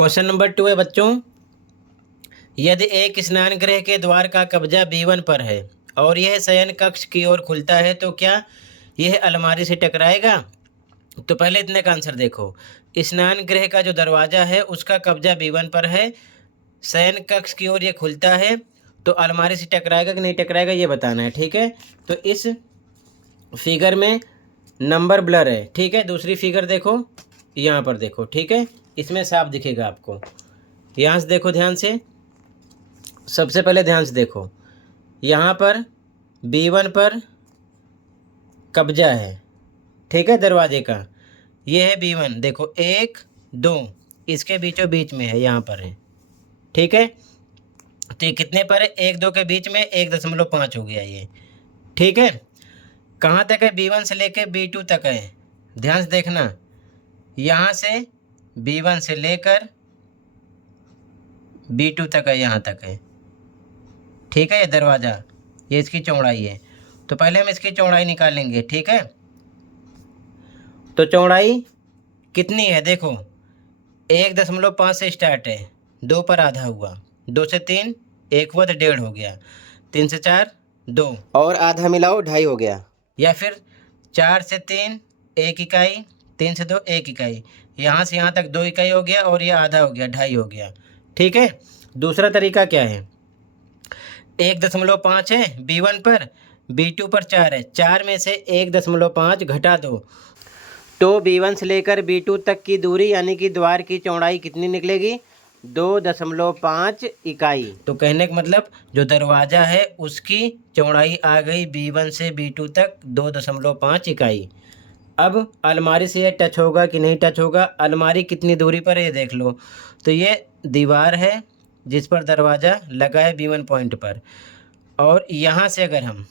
Question number 2 है बच्चों, यदि एक स्नान गृह के द्वार का कब्जा B1 पर है और यह शयन कक्ष की ओर खुलता है तो क्या यह अलमारी से टकराएगा? तो पहले इतने का आंसर देखो। स्नान गृह का जो दरवाज़ा है उसका कब्जा B1 पर है, शयन कक्ष की ओर ये खुलता है, तो अलमारी से टकराएगा कि नहीं टकराएगा ये बताना है। ठीक है, तो इस फिगर में नंबर ब्लर है। ठीक है, दूसरी फिगर देखो, यहाँ पर देखो। ठीक है, इसमें साफ दिखेगा आपको। यहाँ से देखो ध्यान से, सबसे पहले ध्यान से देखो, यहाँ पर B1 पर कब्जा है। ठीक है, दरवाजे का ये है B1। देखो 1 2 इसके बीचों बीच में है, यहाँ पर है। ठीक है, तो ये कितने पर है? 1 2 के बीच में 1.5 हो गया ये। ठीक है, कहाँ तक है? B1 से लेकर B2 तक है। ध्यान से देखना, यहाँ से B1 से लेकर B2 तक है, यहाँ तक है। ठीक है, ये दरवाज़ा, ये इसकी चौड़ाई है। तो पहले हम इसकी चौड़ाई निकालेंगे। ठीक है, तो चौड़ाई कितनी है? देखो 1.5 से स्टार्ट है, 2 पर आधा हुआ, 2 से 3 1 हुआ तो 1.5 हो गया, 3 से 4 2 और आधा मिलाओ 2.5 हो गया, या फिर 4 से 3 1 इकाई, 3 से 2 1 इकाई, यहाँ से यहाँ तक 2 इकाई हो गया और ये आधा हो गया, 2.5 हो गया। ठीक है, दूसरा तरीका क्या है? 1.5 है B1 पर, B2 पर 4 है, 4 में से 1.5 घटा दो तो B1 से लेकर B2 तक की दूरी यानी कि द्वार की चौड़ाई कितनी निकलेगी? 2.5 इकाई। तो कहने का मतलब जो दरवाज़ा है उसकी चौड़ाई आ गई B1 से B2 तक 2.5 इकाई। अब अलमारी से ये टच होगा कि नहीं टच होगा? अलमारी कितनी दूरी पर है ये देख लो। तो ये दीवार है जिस पर दरवाज़ा लगा है B1 पॉइंट पर, और यहाँ से अगर हम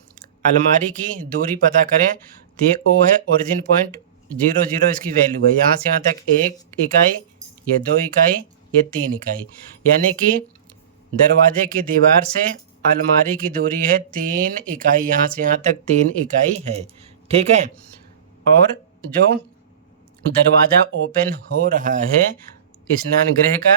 अलमारी की दूरी पता करें तो ये O है, ओरिजिन पॉइंट 0 0 इसकी वैल्यू है। यहाँ से यहाँ तक 1 इकाई, ये 2 इकाई, ये 3 इकाई, यानी कि दरवाजे की दीवार से अलमारी की दूरी है 3 इकाई, यहाँ से यहाँ तक 3 इकाई है। ठीक है, और जो दरवाज़ा ओपन हो रहा है स्नान गृह का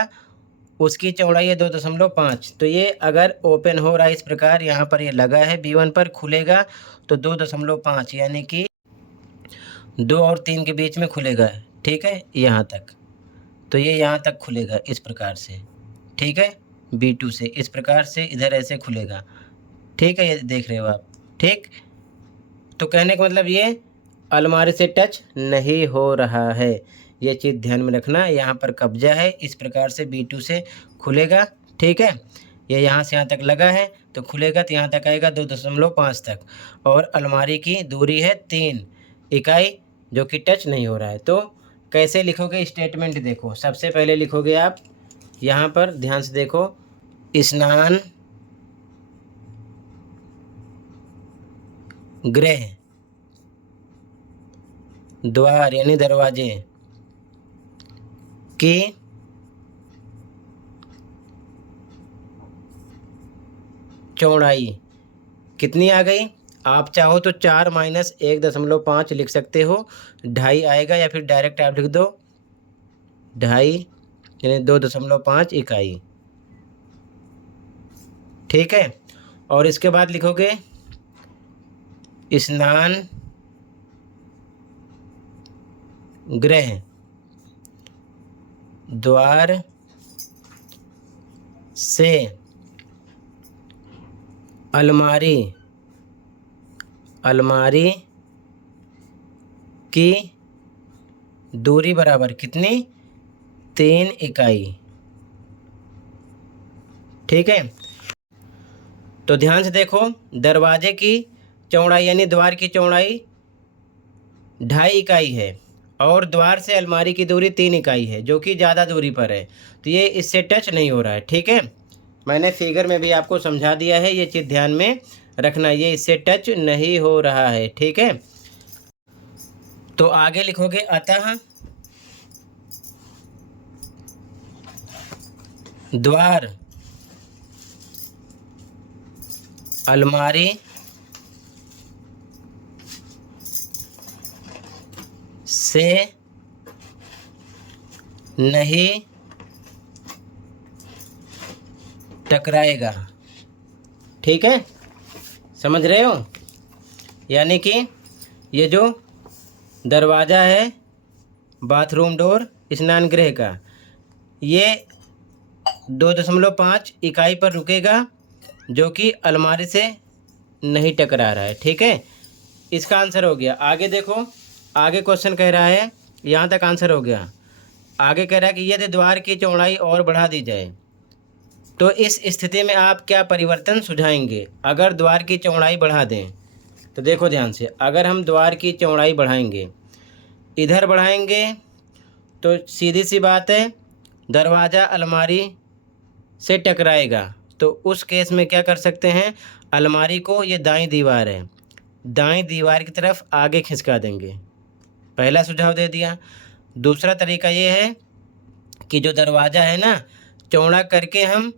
उसकी चौड़ाई है 2.5। तो ये अगर ओपन हो रहा है इस प्रकार, यहाँ पर ये लगा है B1 पर, खुलेगा तो 2.5 यानी कि 2 और 3 के बीच में खुलेगा। ठीक है, यहाँ तक, तो ये यहाँ तक खुलेगा इस प्रकार से। ठीक है, B2 से इस प्रकार से इधर ऐसे खुलेगा। ठीक है, ये देख रहे हो आप। ठीक, तो कहने का मतलब ये अलमारी से टच नहीं हो रहा है, ये चीज़ ध्यान में रखना। यहाँ पर कब्जा है, इस प्रकार से B2 से खुलेगा। ठीक है, ये यहाँ से यहाँ तक लगा है तो खुलेगा तो यहाँ तक आएगा 2.5 तक, और अलमारी की दूरी है 3 इकाई जो कि टच नहीं हो रहा है। तो कैसे लिखोगे स्टेटमेंट? देखो सबसे पहले लिखोगे आप यहाँ पर, ध्यान से देखो, स्नान गृह द्वार यानी दरवाजे की चौड़ाई कितनी आ गई? आप चाहो तो 4 माइनस 1.5 लिख सकते हो, 2.5 आएगा, या फिर डायरेक्ट आप लिख दो 2.5 यानी 2.5 इकाई। ठीक है, और इसके बाद लिखोगे स्नान गृह द्वार से अलमारी की दूरी बराबर कितनी? 3 इकाई। ठीक है, तो ध्यान से देखो, दरवाजे की चौड़ाई यानी द्वार की चौड़ाई 2.5 इकाई है और द्वार से अलमारी की दूरी 3 इकाई है, जो कि ज़्यादा दूरी पर है, तो ये इससे टच नहीं हो रहा है। ठीक है, मैंने फिगर में भी आपको समझा दिया है, ये चीज़ ध्यान में रखना, ये इससे टच नहीं हो रहा है। ठीक है, तो आगे लिखोगे अतः द्वार अलमारी से नहीं टकराएगा। ठीक है, समझ रहे हो? यानी कि ये जो दरवाज़ा है बाथरूम डोर स्नान गृह का, ये 2.5 इकाई पर रुकेगा, जो कि अलमारी से नहीं टकरा रहा है। ठीक है, इसका आंसर हो गया। आगे देखो, आगे क्वेश्चन कह रहा है, यहाँ तक आंसर हो गया। आगे कह रहा है कि यदि द्वार की चौड़ाई और बढ़ा दी जाए तो इस स्थिति में आप क्या परिवर्तन सुझाएंगे? अगर द्वार की चौड़ाई बढ़ा दें तो देखो ध्यान से, अगर हम द्वार की चौड़ाई बढ़ाएंगे, इधर बढ़ाएंगे तो सीधी सी बात है दरवाज़ा अलमारी से टकराएगा। तो उस केस में क्या कर सकते हैं, अलमारी को, ये दाईं दीवार है, दाईं दीवार की तरफ आगे खिसका देंगे। पहला सुझाव दे दिया। दूसरा तरीका ये है कि जो दरवाज़ा है ना, चौड़ा करके हम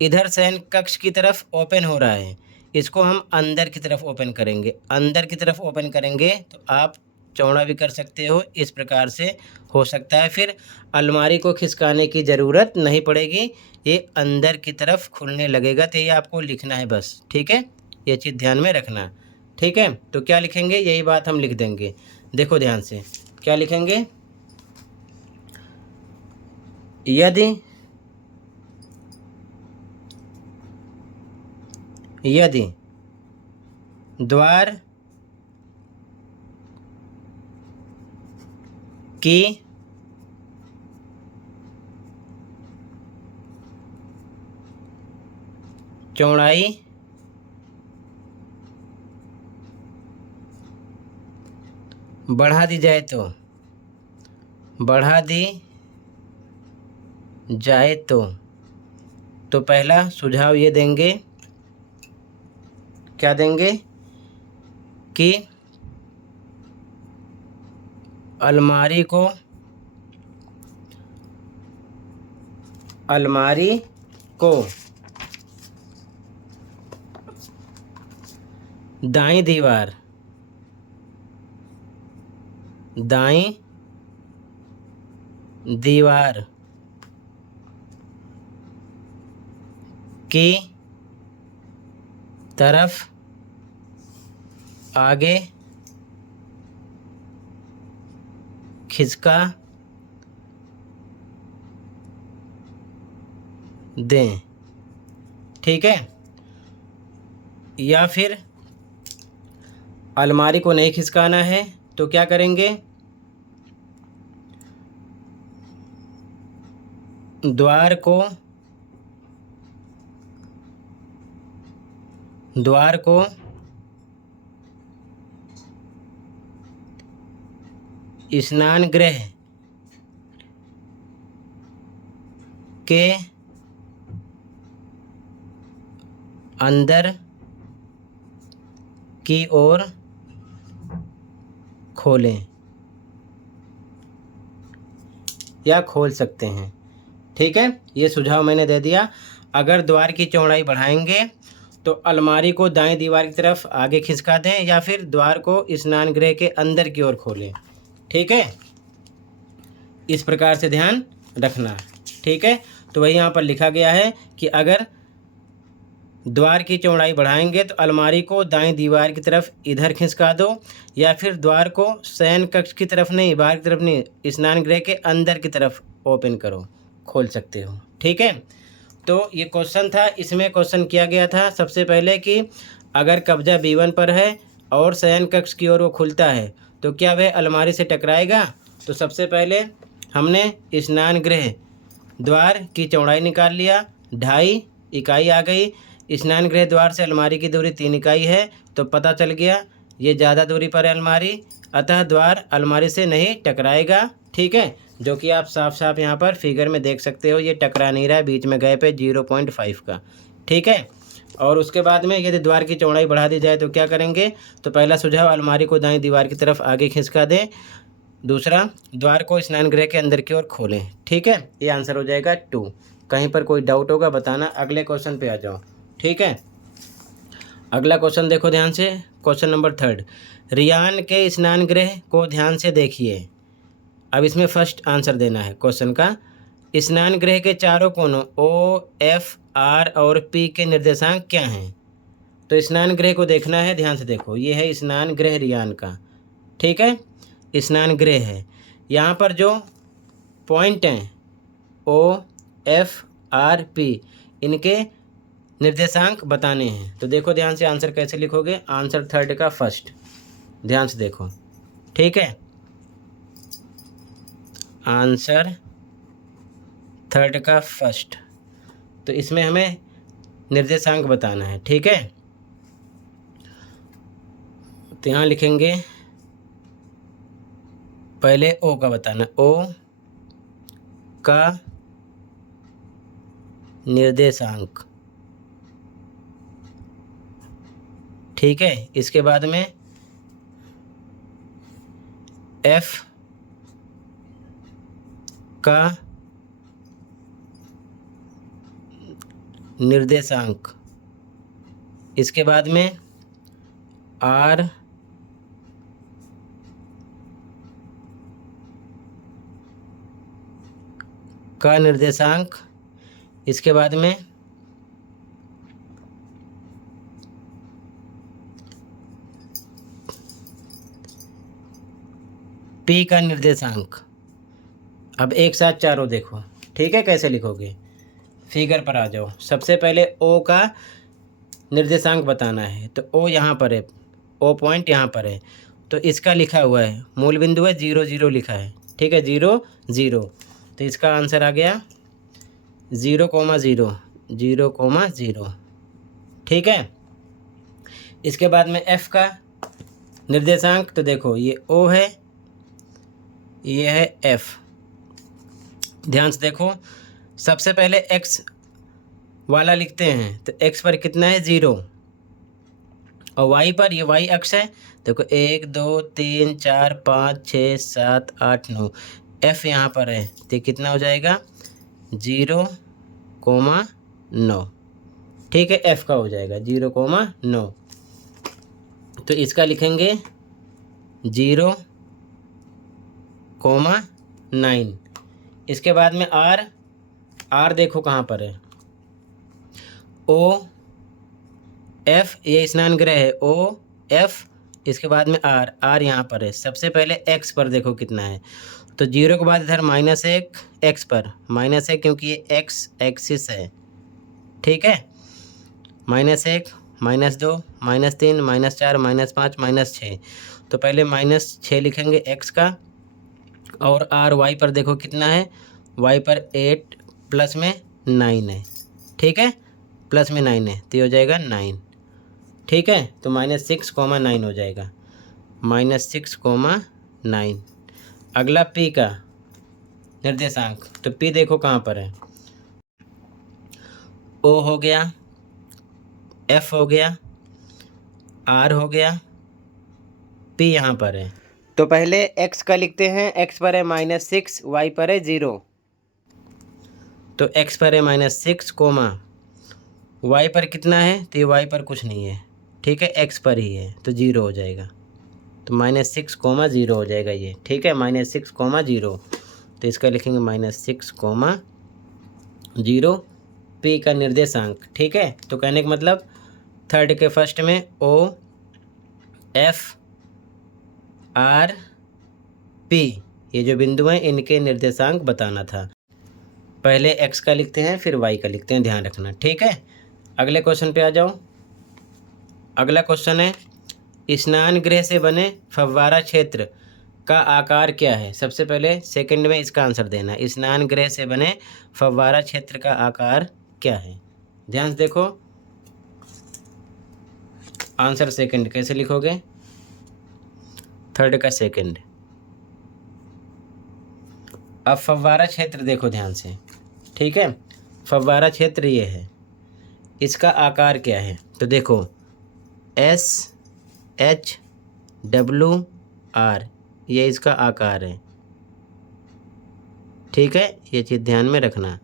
इधर शयन कक्ष की तरफ ओपन हो रहा है, इसको हम अंदर की तरफ ओपन करेंगे। अंदर की तरफ ओपन करेंगे तो आप चौड़ा भी कर सकते हो, इस प्रकार से हो सकता है। फिर अलमारी को खिसकाने की ज़रूरत नहीं पड़ेगी, ये अंदर की तरफ खुलने लगेगा। तो ये आपको लिखना है बस। ठीक है, ये चीज़ ध्यान में रखना। ठीक है, तो क्या लिखेंगे, यही बात हम लिख देंगे। देखो ध्यान से, क्या लिखेंगे, यदि द्वार की चौड़ाई बढ़ा दी जाए तो पहला सुझाव ये देंगे, क्या देंगे कि अलमारी को दाईं दीवार की तरफ आगे खिसका दें। ठीक है, या फिर अलमारी को नहीं खिसकाना है तो क्या करेंगे, द्वार को स्नान गृह के अंदर की ओर खोलें या खोल सकते हैं। ठीक है, ये सुझाव मैंने दे दिया। अगर द्वार की चौड़ाई बढ़ाएंगे तो अलमारी को दाईं दीवार की तरफ आगे खिसका दें या फिर द्वार को स्नान गृह के अंदर की ओर खोलें। ठीक है, इस प्रकार से ध्यान रखना। ठीक है, तो वही यहाँ पर लिखा गया है कि अगर द्वार की चौड़ाई बढ़ाएंगे तो अलमारी को दाईं दीवार की तरफ इधर खिसका दो या फिर द्वार को शयन कक्ष की तरफ नहीं, बाहर की तरफ नहीं, स्नान गृह के अंदर की तरफ ओपन करो, खोल सकते हो। ठीक है, तो ये क्वेश्चन था। इसमें क्वेश्चन किया गया था सबसे पहले कि अगर कब्जा B1 पर है और शयन कक्ष की ओर वो खुलता है तो क्या वह अलमारी से टकराएगा। तो सबसे पहले हमने स्नान गृह द्वार की चौड़ाई निकाल लिया, 2.5 इकाई आ गई। स्नान गृह द्वार से अलमारी की दूरी 3 इकाई है, तो पता चल गया ये ज़्यादा दूरी पर है अलमारी, अतः द्वार अलमारी से नहीं टकराएगा। ठीक है, जो कि आप साफ साफ यहाँ पर फिगर में देख सकते हो, ये टकरा नहीं रहा है, बीच में गैप है 0.5 का। ठीक है, और उसके बाद में यदि द्वार की चौड़ाई बढ़ा दी जाए तो क्या करेंगे, तो पहला सुझाव अलमारी को दाईं दीवार की तरफ आगे खिसका दें, दूसरा द्वार को स्नान गृह के अंदर की ओर खोलें। ठीक है, ये आंसर हो जाएगा 2। कहीं पर कोई डाउट होगा बताना। अगले क्वेश्चन पे आ जाओ। ठीक है, अगला क्वेश्चन देखो ध्यान से, क्वेश्चन नंबर 3। रियान के स्नान गृह को ध्यान से देखिए। अब इसमें फर्स्ट आंसर देना है क्वेश्चन का। स्नान गृह के चारों कोनों ओ, एफ, आर और पी के निर्देशांक क्या हैं? तो स्नान गृह को देखना है, ध्यान से देखो। ये है स्नान गृह रियान का, ठीक है, स्नान गृह है। यहाँ पर जो पॉइंट हैं ओ, एफ, आर, पी, इनके निर्देशांक बताने हैं। तो देखो ध्यान से, आंसर कैसे लिखोगे? आंसर थर्ड का फर्स्ट, ध्यान से देखो, ठीक है, आंसर थर्ड का फर्स्ट। तो इसमें हमें निर्देशांक बताना है, ठीक है। तो यहाँ लिखेंगे, पहले ओ का बताना, ओ का निर्देशांक, ठीक है। इसके बाद में एफ का निर्देशांक, इसके बाद में आर का निर्देशांक, इसके बाद में पी का निर्देशांक। अब एक साथ चारों देखो, ठीक है, कैसे लिखोगे? फिगर पर आ जाओ। सबसे पहले ओ का निर्देशांक बताना है, तो ओ यहाँ पर है, ओ पॉइंट यहाँ पर है, तो इसका लिखा हुआ है, मूल बिंदु है 0 0 लिखा है, ठीक है, 0 0। तो इसका आंसर आ गया 0, 0, 0, 0, ठीक है। इसके बाद में एफ का निर्देशांक, तो देखो ये ओ है, ये है एफ, ध्यान से देखो। सबसे पहले एक्स वाला लिखते हैं, तो एक्स पर कितना है? 0, और वाई पर, ये वाई अक्ष है, देखो 1 2 3 4 5 6 7 8 9, एफ यहाँ पर है, तो कितना हो जाएगा? 0, 9, ठीक है, एफ का हो जाएगा 0, 9। तो इसका लिखेंगे 0, 9। इसके बाद में आर, आर देखो कहाँ पर है, ओ, एफ, ये स्नान गृह है, ओ, एफ, इसके बाद में आर, आर यहाँ पर है। सबसे पहले एक्स पर देखो कितना है, तो 0 के बाद इधर -1 एक्स पर, -1 क्योंकि ये एक्स एक्सिस है, ठीक है, -1, -2, -3, -4, -5, -6। तो पहले -6 लिखेंगे एक्स का, और आर वाई पर देखो कितना है, वाई पर 8 प्लस में 9 है, ठीक है, प्लस में 9 है, तो ये हो जाएगा 9, ठीक है। तो -6, 9 हो जाएगा, -6, 9। अगला पी का निर्देशांक, तो पी देखो कहाँ पर है, ओ हो गया, एफ हो गया, आर हो गया, पी यहाँ पर है। तो पहले एक्स का लिखते हैं, एक्स पर है -6, वाई पर है 0, तो एक्स पर है -6, वाई पर कितना है, तो ये वाई पर कुछ नहीं है, ठीक है, एक्स पर ही है, तो 0 हो जाएगा, तो -6, 0 हो जाएगा ये, ठीक है, -6, 0। तो इसका लिखेंगे -6, 0, पी का निर्देशांक, ठीक है। तो कहने का मतलब थर्ड के फर्स्ट में ओ, एफ, आर, पी, ये जो बिंदु हैं इनके निर्देशांक बताना था। पहले एक्स का लिखते हैं, फिर वाई का लिखते हैं, ध्यान रखना, ठीक है। अगले क्वेश्चन पे आ जाओ। अगला क्वेश्चन है, स्नान गृह से बने फव्वारा क्षेत्र का आकार क्या है? सबसे पहले सेकंड में इसका आंसर देना, स्नान गृह से बने फव्वारा क्षेत्र का आकार क्या है? ध्यान से देखो, आंसर सेकंड कैसे लिखोगे? थर्ड का सेकंड। अब फव्वारा क्षेत्र देखो ध्यान से, ठीक है, फव्वारा क्षेत्र ये है, इसका आकार क्या है? तो देखो SHWR ये इसका आकार है, ठीक है, ये चीज़ ध्यान में रखना,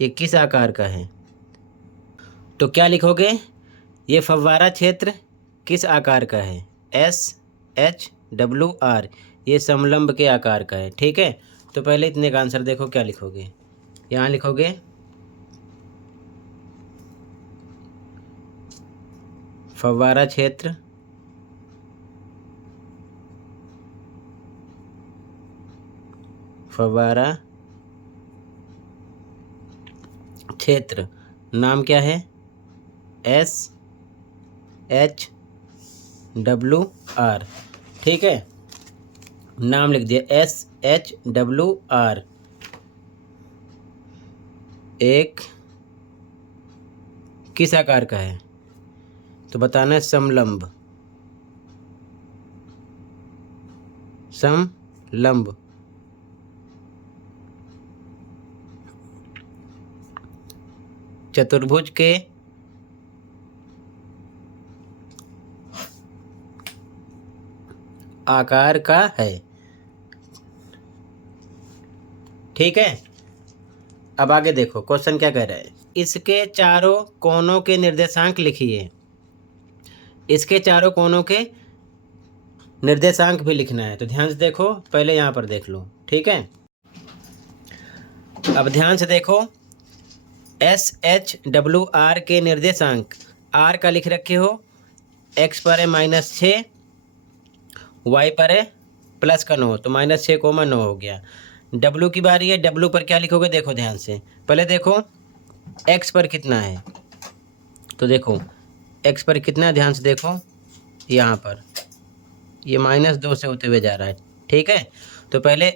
ये किस आकार का है? तो क्या लिखोगे? ये फव्वारा क्षेत्र किस आकार का है? SHWR ये समलंब के आकार का है, ठीक है, तो पहले इतने का आंसर देखो क्या लिखोगे। यहाँ लिखोगे फव्वारा क्षेत्र क्षेत्र नाम क्या है, SHWR। ठीक है, नाम लिख दिया SHWR। एक किस आकार का है, तो बताना है समलंब। चतुर्भुज के आकार का है। ठीक है, अब आगे देखो क्वेश्चन क्या कह रहा है। इसके चारों कोनों के निर्देशांक लिखिए। इसके चारों कोनों के निर्देशांक भी लिखना है, तो ध्यान से देखो, पहले यहाँ पर देख लो। ठीक है, अब ध्यान से देखो, SHWR के निर्देशांक R का लिख रखे हो, X पर है -6, Y पर है +9, तो -6,9 हो गया। W की बारी है, W पर क्या लिखोगे देखो ध्यान से, पहले देखो X पर कितना है, तो देखो X पर कितना है, ध्यान से देखो, यहाँ पर ये -2 से होते हुए जा रहा है। ठीक है, तो पहले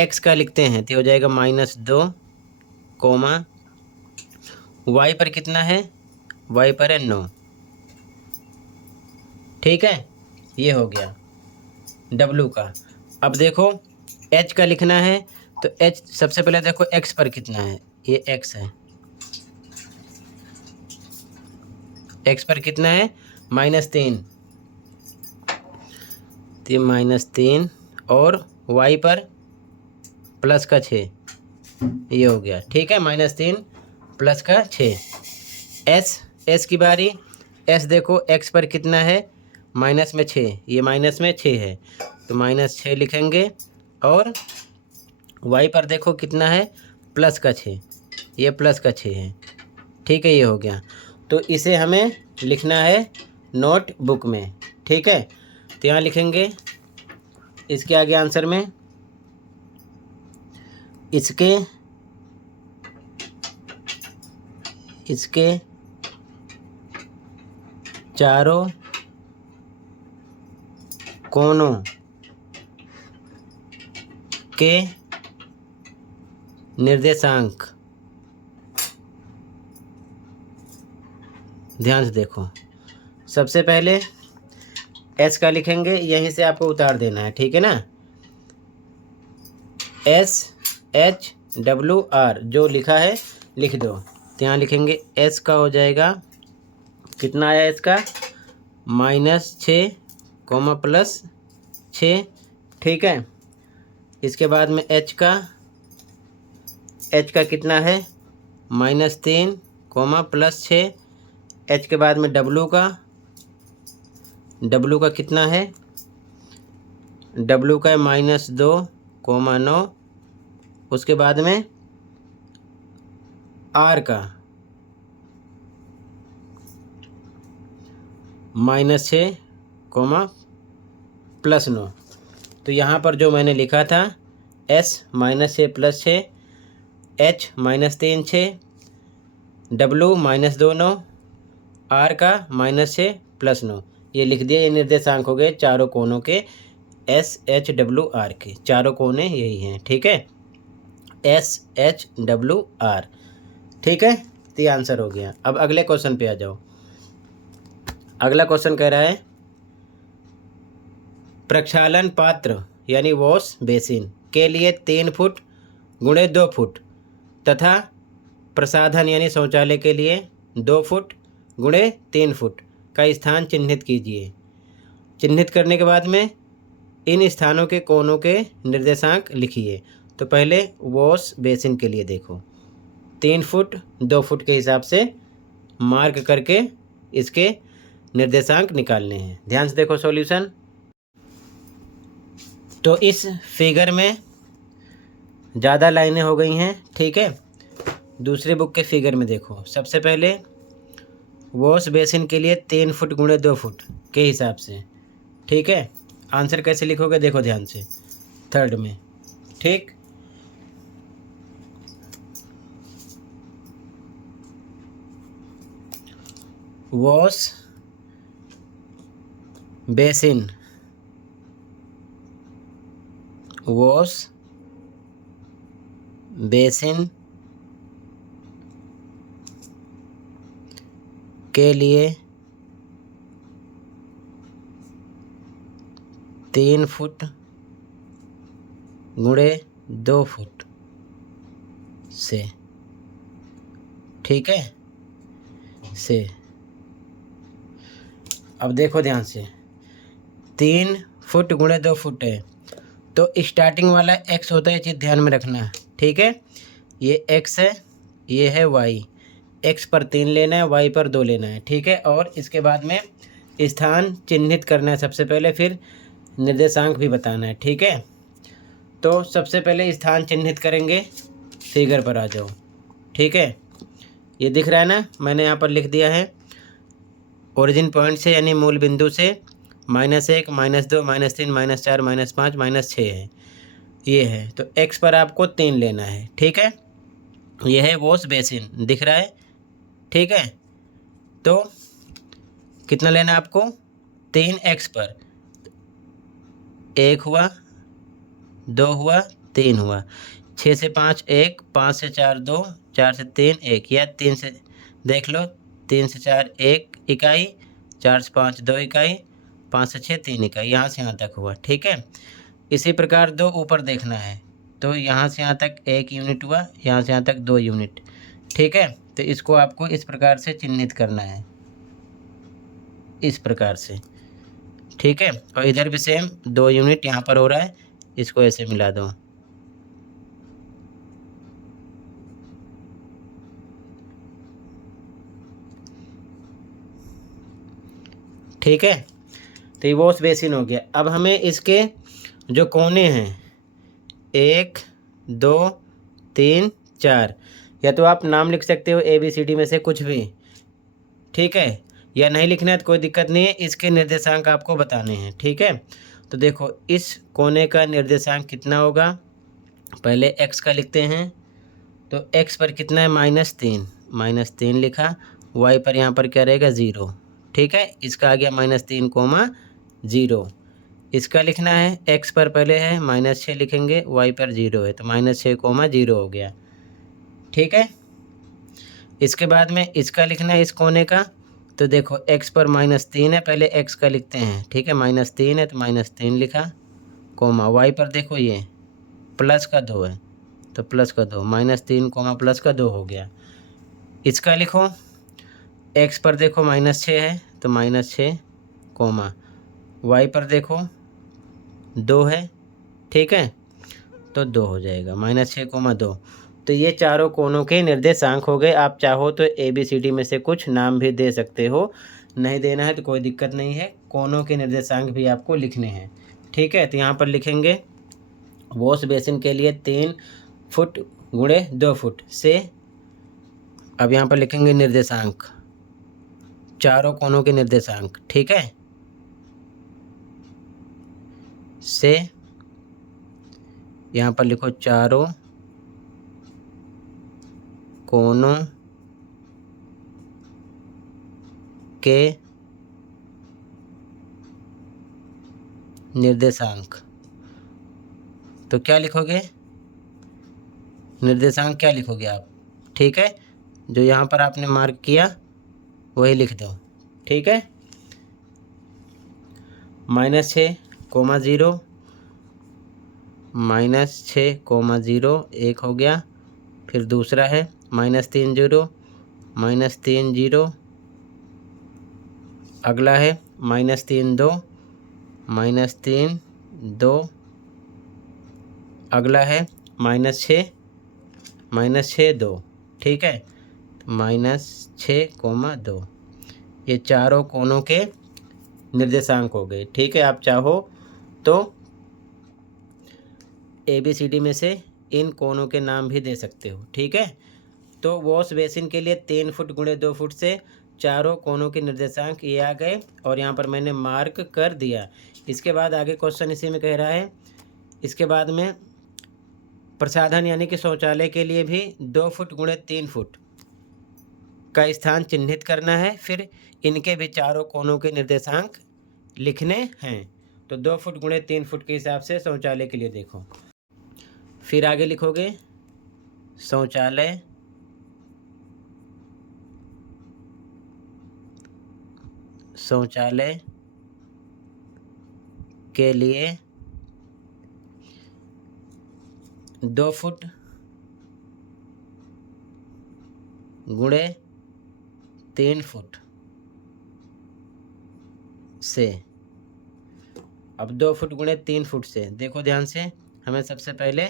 X का लिखते हैं, तो हो जाएगा -2, Y पर कितना है, Y पर है 9। ठीक है, ये हो गया W का। अब देखो H का लिखना है, तो H सबसे पहले देखो X पर कितना है, ये X है, X पर कितना है -3, तो ये -3, और Y पर +6, ये हो गया। ठीक है, -3 +6। S की बारी, S देखो X पर कितना है, -6, ये -6 है, तो -6 लिखेंगे, और Y पर देखो कितना है, +6, ये +6 है। ठीक है, ये हो गया। तो इसे हमें लिखना है नोटबुक में। ठीक है, तो यहाँ लिखेंगे इसके आगे आंसर में, इसके चारों कोनों के निर्देशांक, ध्यान से देखो, सबसे पहले S का लिखेंगे, यहीं से आपको उतार देना है। ठीक है ना, SHWR जो लिखा है लिख दो, तो यहाँ लिखेंगे S का हो जाएगा, कितना आया इसका, -6, +6। ठीक है, इसके बाद में H का कितना है, -3, +6। H के बाद में W का कितना है, W का है -2, 9। उसके बाद में R का -6, +9। तो यहाँ पर जो मैंने लिखा था, S -6 +6, H -3 6, W -2 9, R का -6 +9, ये लिख दिया। ये निर्देशांक हो गए चारों कोनों के, SHWR के चारों कोने यही हैं। ठीक है, SHWR। ठीक है, तो ये आंसर हो गया। अब अगले क्वेश्चन पे आ जाओ। अगला क्वेश्चन कह रहा है, प्रक्षालन पात्र यानी वॉश बेसिन के लिए 3 फुट गुणे 2 फुट तथा प्रसाधन यानी शौचालय के लिए 2 फुट गुणे 3 फुट का स्थान चिन्हित कीजिए। चिन्हित करने के बाद में इन स्थानों के कोनों के निर्देशांक लिखिए। तो पहले वॉश बेसिन के लिए देखो, 3 फुट 2 फुट के हिसाब से मार्क करके इसके निर्देशांक निकालने हैं। ध्यान से देखो सॉल्यूशन। तो इस फिगर में ज़्यादा लाइनें हो गई हैं, ठीक है। दूसरे बुक के फिगर में देखो, सबसे पहले वॉश बेसिन के लिए 3 फुट गुणे 2 फुट के हिसाब से, ठीक है। आंसर कैसे लिखोगे देखो ध्यान से, थर्ड में, ठीक। वॉश बेसिन, वॉश बेसिन के लिए 3 फुट गुणे 2 फुट से, ठीक है, से। अब देखो ध्यान से, 3 फुट गुणे 2 फुट है, तो स्टार्टिंग वाला x होता है, ये चीज़ ध्यान में रखना, ठीक है। ये x है, ये है y, x पर 3 लेना है, y पर 2 लेना है, ठीक है। और इसके बाद में स्थान चिन्हित करना है सबसे पहले, फिर निर्देशांक भी बताना है, ठीक है। तो सबसे पहले स्थान चिन्हित करेंगे, फिगर पर आ जाओ, ठीक है। ये दिख रहा है ना, मैंने यहाँ पर लिख दिया है, ओरिजिन पॉइंट से यानी मूल बिंदु से -1, -2, -3, -4, -5, -6 है, ये है। तो x पर आपको 3 लेना है, ठीक है। ये है वॉश बेसिन, दिख रहा है, ठीक है। तो कितना लेना है आपको, 3x पर, 1 हुआ, 2 हुआ, 3 हुआ, 6 से 5 1, 5 से 4 2, 4 से 3 1, या 3 से देख लो, 3 से 4 1 इकाई, 4 से 5 2 इकाई, 5 से 6 3 इकाई, यहाँ से यहाँ तक हुआ, ठीक है। इसी प्रकार 2 ऊपर देखना है, तो यहाँ से यहाँ तक 1 यूनिट हुआ, यहाँ से यहाँ तक 2 यूनिट, ठीक है। तो इसको आपको इस प्रकार से चिन्हित करना है, इस प्रकार से, ठीक है। और इधर भी सेम 2 यूनिट यहाँ पर हो रहा है, इसको ऐसे मिला दो, ठीक है। तो ये वॉश बेसिन हो गया। अब हमें इसके जो कोने हैं 1 2 3 4, या तो आप नाम लिख सकते हो ABCD में से कुछ भी, ठीक है, या नहीं लिखना है तो कोई दिक्कत नहीं है, इसके निर्देशांक आपको बताने हैं, ठीक है। तो देखो इस कोने का निर्देशांक कितना होगा, पहले x का लिखते हैं, तो x पर कितना है, -3, -3 लिखा, y पर यहाँ पर क्या रहेगा 0, ठीक है। इसका आ गया -3, 0। इसका लिखना है, x पर पहले है -6 लिखेंगे, y पर 0 है, तो -6, 0 हो गया, ठीक है। इसके बाद में इसका लिखना है, इस कोने का, तो देखो x पर -3 है, पहले x का लिखते हैं, ठीक है, -3 है तो -3 लिखा, कोमा, y पर देखो ये प्लस का 2 है, तो प्लस का 2, -3, प्लस का 2 हो गया। इसका लिखो, x पर देखो -6 है, तो -6, कोमा, y पर देखो 2 है, ठीक है, तो 2 हो जाएगा, -6, 2। तो ये चारों कोनों के निर्देशांक हो गए। आप चाहो तो ABCD में से कुछ नाम भी दे सकते हो, नहीं देना है तो कोई दिक्कत नहीं है, कोनों के निर्देशांक भी आपको लिखने हैं, ठीक है। तो यहाँ पर लिखेंगे वॉश बेसिन के लिए 3 फुट गुणे 2 फुट से, अब यहाँ पर लिखेंगे निर्देशांक, चारों कोनों के निर्देशांक, ठीक है, से, यहाँ पर लिखो चारों कोनों के निर्देशांक। तो क्या लिखोगे, निर्देशांक क्या लिखोगे आप, ठीक है, जो यहाँ पर आपने मार्क किया वही लिख दो, ठीक है। -6, 0, -6, 0 एक हो गया, फिर दूसरा है -3 0, -3 0, अगला है -3 2, -3 2, अगला है -6, -6 2, ठीक है, -6, 2, ये चारों कोनों के निर्देशांक हो गए, ठीक है। आप चाहो तो ABCD में से इन कोनों के नाम भी दे सकते हो। ठीक है, तो वॉश बेसिन के लिए 3 फुट गुणे 2 फुट से चारों कोनों के निर्देशांक ये आ गए और यहाँ पर मैंने मार्क कर दिया। इसके बाद आगे क्वेश्चन इसी में कह रहा है, इसके बाद में प्रसाधन यानी कि शौचालय के लिए भी 2 फुट गुणे 3 फुट का स्थान चिन्हित करना है, फिर इनके भी चारों कोनों के निर्देशांक लिखने हैं। तो 2 फुट गुणे 3 फुट के हिसाब से शौचालय के लिए देखो, फिर आगे लिखोगे शौचालय के लिए 2 फुट गुणे 3 फुट से। अब 2 फुट गुणे 3 फुट से देखो ध्यान से, हमें सबसे पहले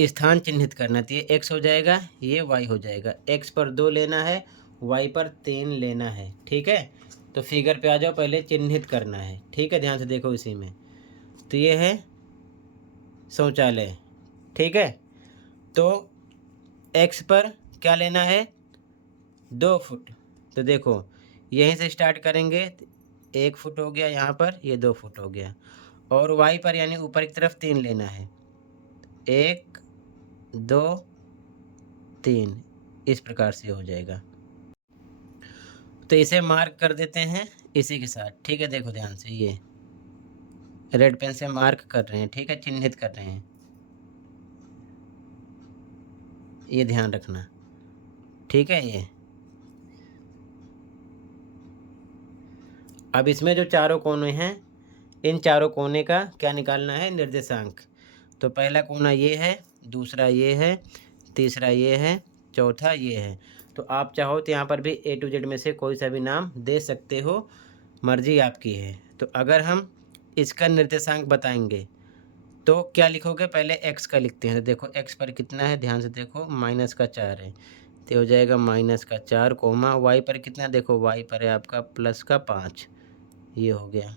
स्थान चिन्हित करना है। तो ये x हो जाएगा, ये y हो जाएगा। x पर 2 लेना है, y पर 3 लेना है। ठीक है, तो फिगर पे आ जाओ, पहले चिन्हित करना है। ठीक है, ध्यान से देखो इसी में। तो ये है शौचालय। ठीक है, तो x पर क्या लेना है 2 फुट। तो देखो यहीं से स्टार्ट करेंगे, 1 फुट हो गया यहाँ पर, ये 2 फुट हो गया। और y पर यानी ऊपर की तरफ 3 लेना है, 1 2 3, इस प्रकार से हो जाएगा। तो इसे मार्क कर देते हैं इसी के साथ। ठीक है, देखो ध्यान से, ये रेड पेन से मार्क कर रहे हैं। ठीक है, चिन्हित कर रहे हैं, ये ध्यान रखना। ठीक है, ये अब इसमें जो चारों कोने हैं, इन चारों कोने का क्या निकालना है निर्देशांक। तो पहला कोना ये है, दूसरा ये है, तीसरा ये है, चौथा ये है। तो आप चाहो तो यहाँ पर भी A to Z में से कोई सा भी नाम दे सकते हो, मर्जी आपकी है। तो अगर हम इसका निर्देशांक बताएंगे तो क्या लिखोगे, पहले x का लिखते हैं। तो देखो x पर कितना है, ध्यान से देखो, -4 है, तो हो जाएगा -4 कोमा y पर कितना, देखो y पर है आपका +5, ये हो गया।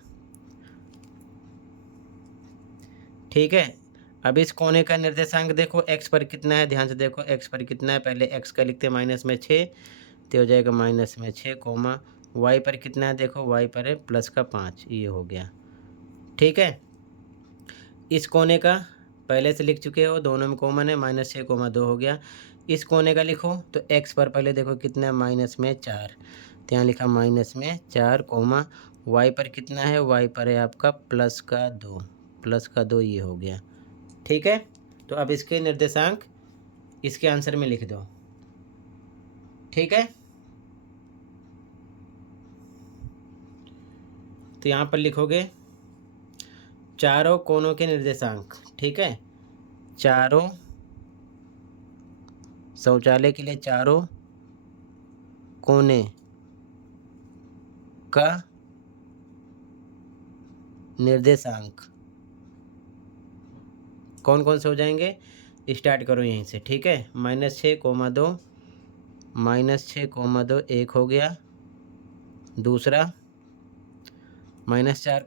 ठीक है, अब इस कोने का निर्देशांक देखो, x पर कितना है, ध्यान से देखो x पर कितना है, पहले x का लिखते हैं -6, तो हो जाएगा -6 कोमा y पर कितना है, देखो y पर है +5, ये हो गया। ठीक है, इस कोने का पहले से लिख चुके हो, दोनों में कॉमन है, -6, 2 हो गया। इस कोने का लिखो, तो x पर पहले देखो कितना है, -4, तो यहाँ लिखा -4 कोमा y पर कितना है, y पर है आपका +2, ये हो गया। ठीक है, तो अब इसके निर्देशांक इसके आंसर में लिख दो। ठीक है, तो यहाँ पर लिखोगे चारों कोनों के निर्देशांक। ठीक है, चारों शौचालय के लिए चारों कोने का निर्देशांक कौन कौन से हो जाएंगे, स्टार्ट करो यहीं से। ठीक है, -6, 2 1 हो गया, दूसरा -4,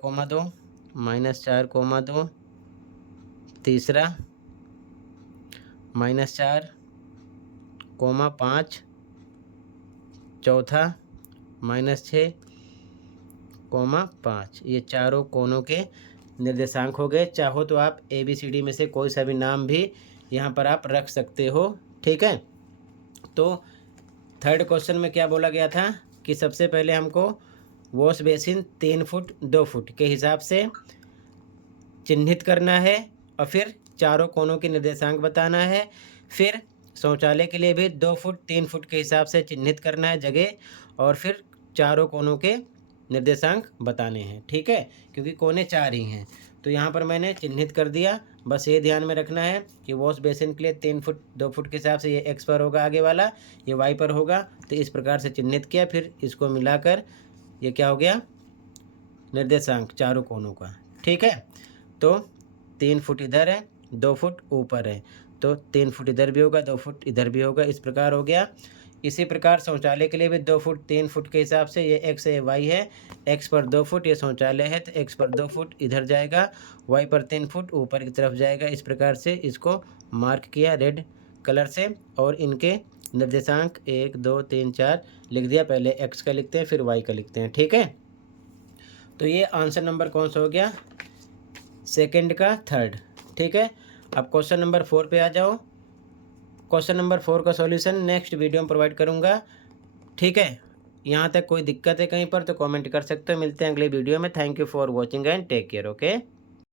2 तीसरा -4, 5 चौथा -6, 5, ये चारों कोनों के निर्देशांक हो गए। चाहो तो आप ABCD में से कोई सा भी नाम भी यहाँ पर आप रख सकते हो। ठीक है, तो थर्ड क्वेश्चन में क्या बोला गया था कि सबसे पहले हमको वॉश बेसिन 3 फुट 2 फुट के हिसाब से चिन्हित करना है और फिर चारों कोनों के निर्देशांक बताना है। फिर शौचालय के लिए भी 2 फुट 3 फुट के हिसाब से चिन्हित करना है जगह, और फिर चारों कोनों के निर्देशांक बताने हैं। ठीक है, क्योंकि कोने 4 ही हैं, तो यहाँ पर मैंने चिन्हित कर दिया। बस ये ध्यान में रखना है कि वॉश बेसिन के लिए 3 फुट 2 फुट के हिसाब से ये x पर होगा आगे वाला, ये y पर होगा, तो इस प्रकार से चिन्हित किया। फिर इसको मिलाकर ये क्या हो गया, निर्देशांक चारों कोनों का। ठीक है, तो 3 फुट इधर है, 2 फुट ऊपर है, तो 3 फुट इधर भी होगा, 2 फुट इधर भी होगा, इस प्रकार हो गया। इसी प्रकार शौचालय के लिए भी 2 फुट 3 फुट के हिसाब से ये एक्स है वाई है। एक्स पर 2 फुट ये शौचालय है तो एक्स पर 2 फुट इधर जाएगा, वाई पर 3 फुट ऊपर की तरफ जाएगा। इस प्रकार से इसको मार्क किया रेड कलर से और इनके निर्देशांक 1 2 3 4 लिख दिया। पहले एक्स का लिखते हैं फिर वाई का लिखते हैं, ठीक है। तो ये आंसर नंबर कौन सा हो गया, सेकंड का थर्ड, ठीक है। अब क्वेश्चन नंबर 4 पे आ जाओ। क्वेश्चन नंबर 4 का सॉल्यूशन नेक्स्ट वीडियो में प्रोवाइड करूँगा, ठीक है। यहाँ तक कोई दिक्कत है कहीं पर तो कमेंट कर सकते हो। मिलते हैं अगले वीडियो में। Thank you for watching and take care, okay.